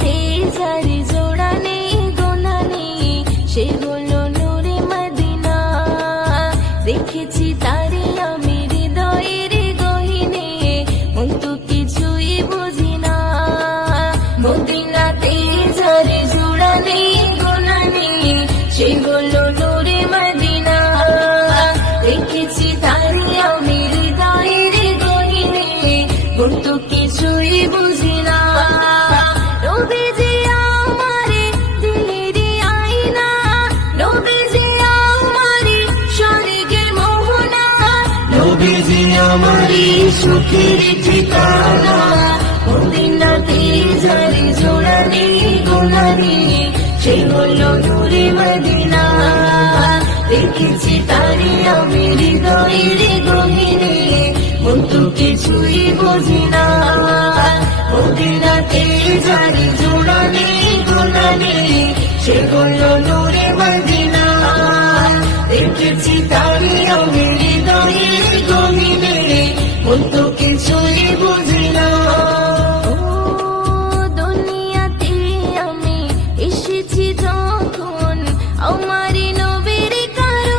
মদিনাতে যার জোড়া নেই গোনা নেই, সে হলো নূরে মদিনা। দেখেছি তারে আমি হৃদয়ের গহীনে, মন তো কিছুই বুঝি না। মদিনাতে যার জোড়া নেই গোনা নেই, সে হলো নূরে মদিনা। দেখেছি তারে আমি হৃদয়ের গহীনে, মন তো কিছুই বুঝি না। নবীজি আমারে দিলের আয়না, নবীজি আমারে স্বর্গের মোহনা, নবীজি আমারি সুখের ঠিকানা। মদিনাতে যার জোড়া নেই গোনা নেই, সে হলো নূরে মদিনা। দেখেছি তারে আমি হৃদয়ের গহীনে, মন তো কিছুই বুঝি না। মদিনাতে যার জোড়া নেই গোনা নেই, সে হলো নূরে মদিনা। দেখেছি তারে আমি হৃদয়ের গহীনে, মন তো কিছুই বুঝি না। ও দুনিয়াতে আমি এসেছি যখন, আমারই নবীর কারণ,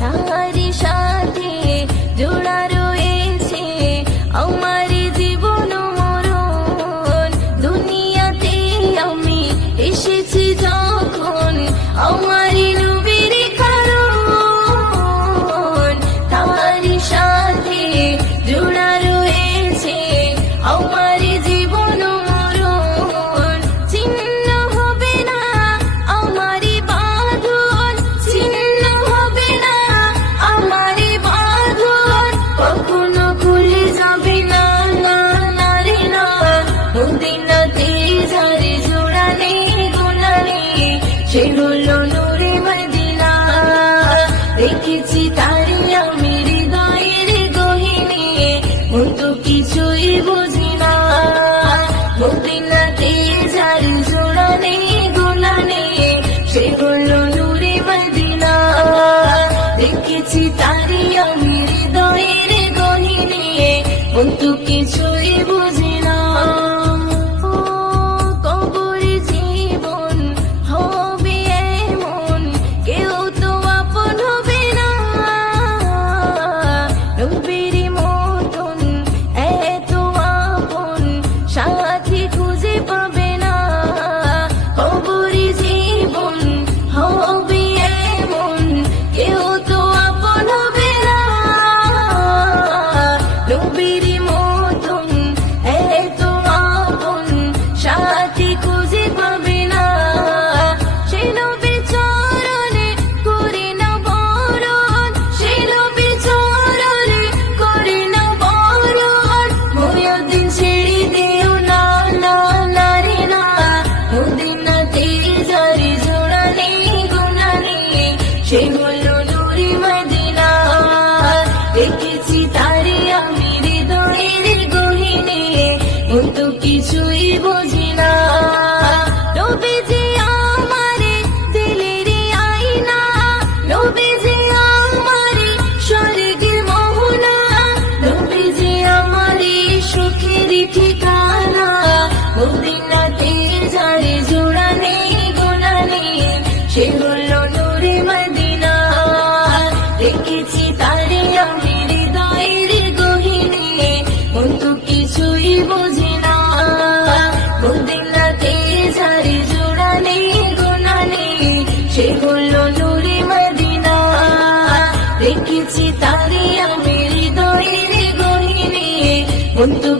তাহারি সাথে জোড়া রয়েছে আমার জীবন মরণ। দুনিয়াতে আমি এসেছি যখন, আমারই নবীর কারণ, তাহারি সাথে জোড়া রয়েছে আমার জীবন মরণ। ছিন্ন হবে না আমারই বাঁধন, ছিন্ন হবে না আমারই বাঁধন, কখনো খুলে যাবে না, না না রে না। মদিনাতে যার জোড়া নেই গোনা নেই, সে হলো নূরে মদিনা। দেখেছি তারে আমি হৃদয়ের গহীনে, মন তো কিছুই বুঝি না। মদিনাতে যার জোড়া নেই গোনা নেই, সে হলো নূরে মদিনা। দেখেছি তারে আমি হৃদয়ের গহীনে, মন তো কিছুই বুঝি না। ও কবরে জীবন হবে এমন, কেউ তো আপন হবে না। নবীর মতন এত আপন সাথী খুঁজে পাবে না। কবরে জীবন হবে এমন, কেউ তো আপন হবে না। নবীর মতন এত আপন সাথী খুঁজে পাবে না। সে নবীর চরণে করে না বরণ, সে নবীর চরণে করে না বরণ। মুয়াজ্জিন ছেড়ে দিও না, না না রে না। মদিনাতে যার জোড়া নেই গোনা নেই, সে হলো নূরে মদিনা। দেখেছি তারে আমি হৃদয়ের গহীনে, মন তো কিছুই বুঝি না। নবীজি আমারে দিলের আয়না, নবীজি আমারে স্বর্গের মোহনা, নবীজি আমারে সুখের ঠিকানা। মদিনাতে যার জোড়া নেই গোনা নেই, সে হলো নূরে মদিনা। দেখেছি তারে আমি হৃদয়ের গহীনে, মন তো কিছুই বুঝি না। মদিনাতে যার জোড়া নেই গোনা নেই, সে হলো নূরে মদিনা। দেখেছি তারে আমি হৃদয়ের গহীনে, মন তো